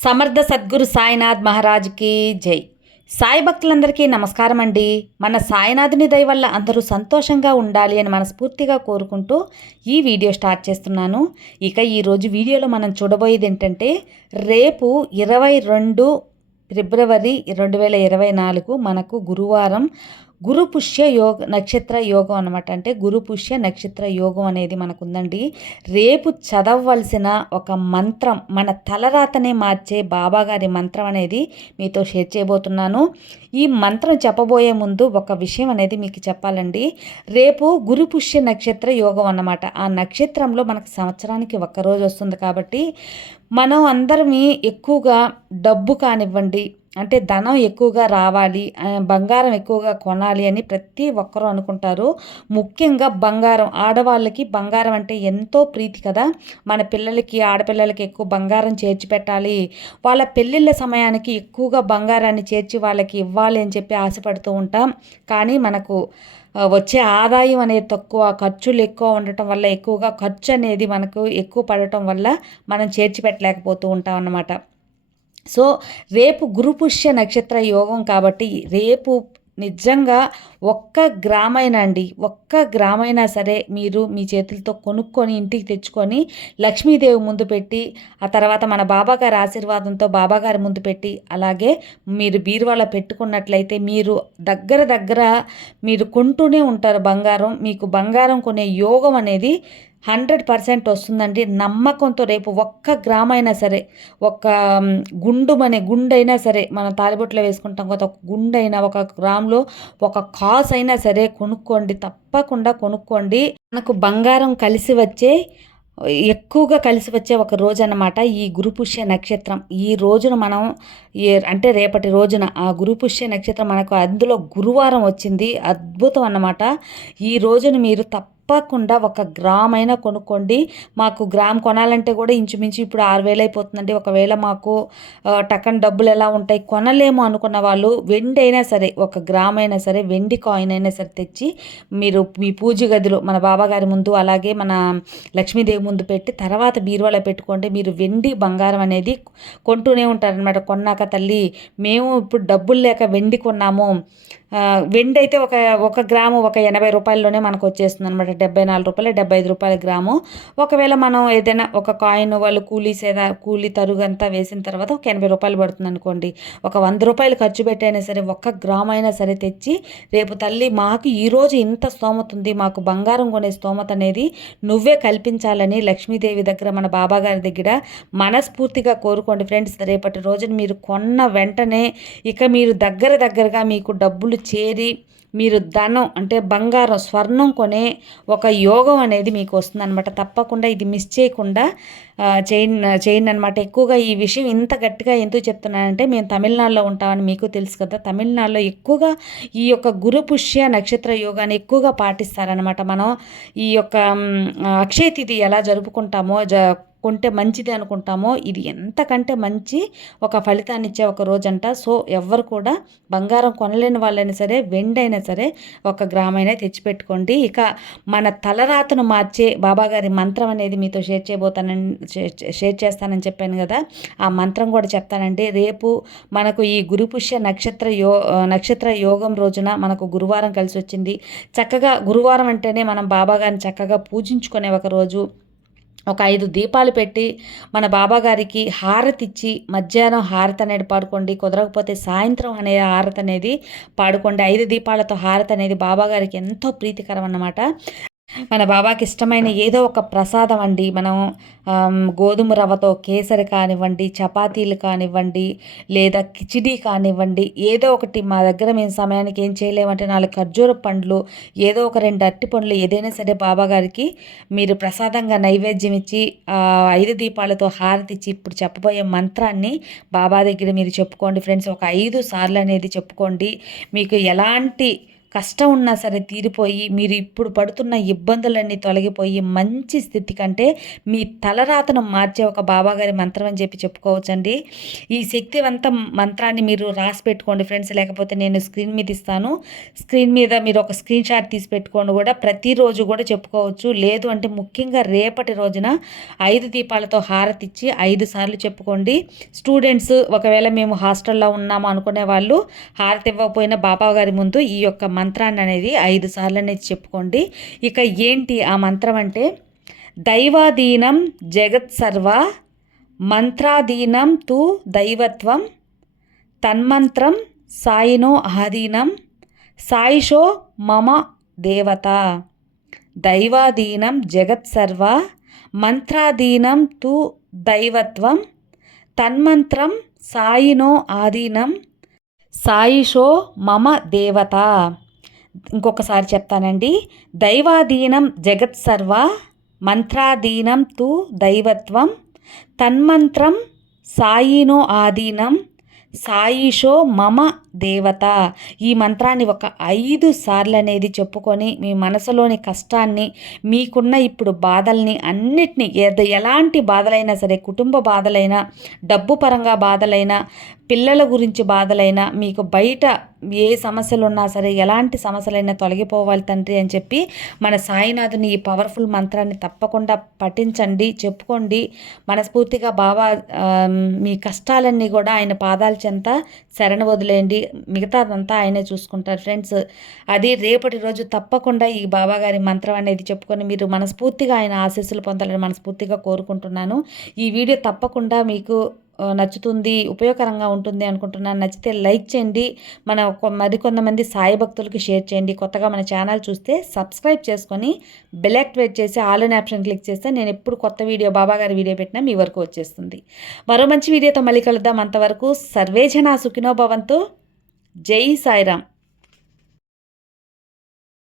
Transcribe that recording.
సమర్థ సద్గురు సాయినాథ్ మహారాజ్కి జై. సాయి భక్తులందరికీ నమస్కారం అండి మన సాయినాథుని దయ వల్ల అందరూ సంతోషంగా ఉండాలి అని మనస్ఫూర్తిగా కోరుకుంటూ ఈ వీడియో స్టార్ట్ చేస్తున్నాను. ఇక ఈరోజు వీడియోలో మనం చూడబోయేది ఏంటంటే రేపు ఇరవై రెండు ఫిబ్రవరి రెండు వేల ఇరవై నాలుగు మనకు గురువారం గురు పుష్య యోగ నక్షత్ర యోగం అనమాట అంటే గురు పుష్య నక్షత్ర యోగం అనేది మనకు ఉందండి రేపు చదవవలసిన ఒక మంత్రం మన తలరాతనే మార్చే బాబాగారి మంత్రం అనేది మీతో షేర్ చేయబోతున్నాను. ఈ మంత్రం చెప్పబోయే ముందు ఒక విషయం అనేది మీకు చెప్పాలండి. రేపు గురు పుష్య నక్షత్ర యోగం అన్నమాట. ఆ నక్షత్రంలో మనకు సంవత్సరానికి ఒక్కరోజు వస్తుంది కాబట్టి మనం అందరమీ ఎక్కువగా డబ్బు కానివ్వండి అంటే ధనం ఎక్కువగా రావాలి బంగారం ఎక్కువగా కొనాలి అని ప్రతి ఒక్కరూ అనుకుంటారు. ముఖ్యంగా బంగారం. ఆడవాళ్ళకి బంగారం అంటే ఎంతో ప్రీతి కదా. మన పిల్లలకి ఆడపిల్లలకి ఎక్కువ బంగారం చేర్చి పెట్టాలి. వాళ్ళ పెళ్ళిళ్ళ సమయానికి ఎక్కువగా బంగారాన్ని చేర్చి వాళ్ళకి ఇవ్వాలి అని చెప్పి ఆశపడుతూ ఉంటాం. కానీ మనకు వచ్చే ఆదాయం అనేది తక్కువ ఖర్చులు ఎక్కువ ఉండటం వల్ల ఎక్కువగా ఖర్చు అనేది మనకు ఎక్కువ పడటం వల్ల మనం చేర్చి పెట్టలేకపోతూ ఉంటాం అన్నమాట. సో రేపు గురుపుష్య నక్షత్ర యోగం కాబట్టి రేపు నిజంగా ఒక్క గ్రామైనా అండి ఒక్క గ్రామైనా సరే మీరు మీ చేతులతో కొనుక్కొని ఇంటికి తెచ్చుకొని లక్ష్మీదేవి ముందు పెట్టి ఆ తర్వాత మన బాబాగారి ఆశీర్వాదంతో బాబాగారి ముందు పెట్టి అలాగే మీరు బీరువాళ్ళ పెట్టుకున్నట్లయితే మీరు దగ్గర దగ్గర మీరు కొంటూనే ఉంటారు బంగారం. మీకు బంగారం కొనే యోగం అనేది హండ్రెడ్ పర్సెంట్ వస్తుందండి. నమ్మకంతో రేపు ఒక్క గ్రామ్ అయినా సరే ఒక్క గుండు అనే గుండు అయినా సరే మనం తాలిబొట్లో వేసుకుంటాం కదా ఒక గుండు అయినా ఒక గ్రామ్లో ఒక కాస్ అయినా సరే కొనుక్కోండి. తప్పకుండా కొనుక్కోండి. మనకు బంగారం కలిసి వచ్చే ఎక్కువగా కలిసి వచ్చే ఒక రోజు అన్నమాట ఈ గురుపుష్య నక్షత్రం. ఈ రోజున మనం అంటే రేపటి రోజున ఆ గురుపుష్య నక్షత్రం మనకు అందులో గురువారం వచ్చింది. అద్భుతం అన్నమాట. ఈ రోజున మీరు తప్ప తప్పకుండా ఒక గ్రామ్ అయినా కొనుక్కోండి. మాకు గ్రామ్ కొనాలంటే కూడా ఇంచుమించు ఇప్పుడు ఆరు వేలు అయిపోతుందండి. ఒకవేళ మాకు టకన్ డబ్బులు ఎలా ఉంటాయి కొనలేము అనుకున్న వాళ్ళు వెండి అయినా సరే ఒక గ్రామ్ అయినా సరే వెండి కాయిన్ అయినా సరే తెచ్చి మీరు మీ పూజ గదిలో మన బాబాగారి ముందు అలాగే మన లక్ష్మీదేవి ముందు పెట్టి తర్వాత బీరువాలో పెట్టుకోండి మీరు వెండి బంగారం అనేది కొంటూనే ఉంటారనమాట కొన్నాక తల్లి మేము ఇప్పుడు డబ్బులు లేక వెండి కొన్నాము. వెండి అయితే ఒక ఒక గ్రాము ఒక ఎనభై రూపాయల్లోనే మనకు వచ్చేస్తుంది అనమాట డెబ్బై నాలుగు రూపాయలు డెబ్బై ఐదు రూపాయల గ్రాము. ఒకవేళ మనం ఏదైనా ఒక కాయిన్ వాళ్ళు కూలీ సేదా కూలీ తరుగు అంతా వేసిన తర్వాత ఒక ఎనభై రూపాయలు పడుతుంది అనుకోండి ఒక వంద రూపాయలు ఖర్చు పెట్టైనా సరే ఒక్క గ్రామ్ అయినా సరే తెచ్చి రేపు తల్లి మాకు ఈరోజు ఇంత స్తోమత ఉంది మాకు బంగారం కొనే స్తోమత అనేది నువ్వే కల్పించాలని లక్ష్మీదేవి దగ్గర మన బాబాగారి దగ్గర మనస్ఫూర్తిగా కోరుకోండి. ఫ్రెండ్స్ రేపటి రోజున మీరు కొన్న వెంటనే ఇక మీరు దగ్గర దగ్గరగా మీకు డబ్బులు చేరి మీరు ధనం అంటే బంగారం స్వర్ణం కొనే ఒక యోగం అనేది మీకు వస్తుందన్నమాట. తప్పకుండా ఇది మిస్ చేయకుండా చేయండి చేయండి అనమాట ఎక్కువగా ఈ విషయం ఇంత గట్టిగా ఎందుకు చెప్తున్నానంటే మేము తమిళనాడులో ఉంటామని మీకు తెలుసు కదా. తమిళనాడులో ఎక్కువగా ఈ యొక్క గురు పుష్య నక్షత్ర యోగాన్ని ఎక్కువగా పాటిస్తారనమాట మనం ఈ యొక్క అక్షయ తిథి ఎలా జరుపుకుంటామో జ కొంటే మంచిది అనుకుంటామో ఇది ఎంతకంటే మంచి ఒక ఫలితాన్ని ఇచ్చే ఒక రోజంట. సో ఎవ్వరు కూడా బంగారం కొనలేని వాళ్ళైనా సరే వెండైనా సరే ఒక గ్రామైనా తెచ్చిపెట్టుకోండి. ఇక మన తలరాతను మార్చే బాబాగారి మంత్రం అనేది మీతో షేర్ చేయబోతానని షేర్ చేస్తానని చెప్పాను కదా ఆ మంత్రం కూడా చెప్తానండి. రేపు మనకు ఈ గురుపుష్య నక్షత్ర యో నక్షత్ర యోగం రోజున మనకు గురువారం కలిసి వచ్చింది చక్కగా గురువారం అంటేనే మనం బాబాగారిని చక్కగా పూజించుకునే ఒక రోజు. ఒక ఐదు దీపాలు పెట్టి మన బాబాగారికి హారతి ఇచ్చి మధ్యాహ్నం హారతి అనేది పాడుకోండి కుదరకపోతే సాయంత్రం అనే హారతి అనేది పాడుకోండి. ఐదు దీపాలతో హారతి అనేది బాబాగారికి ఎంతో ప్రీతికరం అన్నమాట. మన బాబాకి ఇష్టమైన ఏదో ఒక ప్రసాదం అండి. మనం గోధుమ రవ్వతో కేసరి కానివ్వండి చపాతీలు కానివ్వండి లేదా కిచిడీ కానివ్వండి ఏదో ఒకటి మా దగ్గర మేము సమయానికి ఏం చేయలేమంటే నాలుగు ఖర్జూర పండ్లు ఏదో ఒక రెండు అట్టి పండ్లు ఏదైనా సరే బాబా గారికి మీరు ప్రసాదంగా నైవేద్యం ఇచ్చి ఐదు దీపాలతో హారతి ఇచ్చి ఇప్పుడు చెప్పబోయే మంత్రాన్ని బాబా దగ్గర మీరు చెప్పుకోండి. ఫ్రెండ్స్ ఒక ఐదు సార్లు అనేది చెప్పుకోండి. మీకు ఎలాంటి కష్టం ఉన్నా సరే తీరిపోయి మీరు ఇప్పుడు పడుతున్న ఇబ్బందులన్నీ తొలగిపోయి మంచి స్థితి కంటే మీ తలరాతను మార్చే ఒక బాబాగారి మంత్రం అని చెప్పి చెప్పుకోవచ్చండి. ఈ శక్తివంత మంత్రాన్ని మీరు రాసి పెట్టుకోండి ఫ్రెండ్స్. లేకపోతే నేను స్క్రీన్ మీద ఇస్తాను. స్క్రీన్ మీద మీరు ఒక స్క్రీన్ షాట్ తీసి పెట్టుకోండి కూడా. ప్రతిరోజు కూడా చెప్పుకోవచ్చు. లేదు అంటే ముఖ్యంగా రేపటి రోజున ఐదు దీపాలతో హారతిచ్చి ఐదు సార్లు చెప్పుకోండి. స్టూడెంట్స్ ఒకవేళ మేము హాస్టల్లో ఉన్నాము అనుకునే వాళ్ళు హారతి ఇవ్వకపోయినా బాబాగారి ముందు ఈ యొక్క మంత్రాన్ని అనేది ఐదు సార్లు అనేది చెప్పుకోండి. ఇక ఏంటి ఆ మంత్రం అంటే దైవాధీనం జగత్ సర్వ మంత్రాధీనం తు దైవత్వం తన్మంత్రం సాయినో ఆధీనం సాయిషో మమ దేవత. దైవాధీనం జగత్ సర్వ మంత్రాధీనం తు దైవత్వం తన్మంత్రం సాయినో ఆధీనం సాయిషో మమ దేవత. ఇంకొకసారి చెప్తానండి. దైవాధీనం జగత్ సర్వ మంత్రాధీనం తు దైవత్వం తన్మంత్రం సాయినో ఆధీనం సాయిషో మమ దేవత. ఈ మంత్రాన్ని ఒక ఐదు సార్లు అనేది చెప్పుకొని మీ మనసులోని కష్టాన్ని మీకున్న ఇప్పుడు బాధల్ని అన్నిటినీ ఎలాంటి బాధలైనా సరే కుటుంబ బాధలైనా డబ్బు పరంగా బాధలైనా పిల్లల గురించి బాధలైనా మీకు బయట ఏ సమస్యలు ఉన్నా సరే ఎలాంటి సమస్యలైనా తొలగిపోవాలి తండ్రి అని చెప్పి మన సాయినాథుని ఈ పవర్ఫుల్ మంత్రాన్ని తప్పకుండా పఠించండి చెప్పుకోండి. మనస్ఫూర్తిగా బాబా మీ కష్టాలన్నీ కూడా ఆయన పాదాల చెంత శరణ వదిలేయండి. మిగతాదంతా ఆయనే చూసుకుంటారు ఫ్రెండ్స్. అది రేపటి రోజు తప్పకుండా ఈ బాబాగారి మంత్రం అనేది చెప్పుకొని మీరు మనస్ఫూర్తిగా ఆయన ఆశీస్సులు పొందాలని మనస్ఫూర్తిగా కోరుకుంటున్నాను. ఈ వీడియో తప్పకుండా మీకు నచ్చుతుంది ఉపయోగకరంగా ఉంటుంది అనుకుంటున్నాను. నచ్చితే లైక్ చేయండి. మన మరికొంతమంది సాయి భక్తులకి షేర్ చేయండి. కొత్తగా మన ఛానల్ చూస్తే సబ్స్క్రైబ్ చేసుకొని బెల్ యాక్టివేట్ చేసి ఆల్ అన్ ఆప్షన్ క్లిక్ చేస్తే నేను ఎప్పుడు కొత్త వీడియో బాబా గారి వీడియో పెట్టినా మీ వరకు వచ్చేస్తుంది. మరో మంచి వీడియోతో మళ్ళీ కలుద్దాం. అంతవరకు సర్వేజన సుఖినోభవంతో జై సాయిరామ్.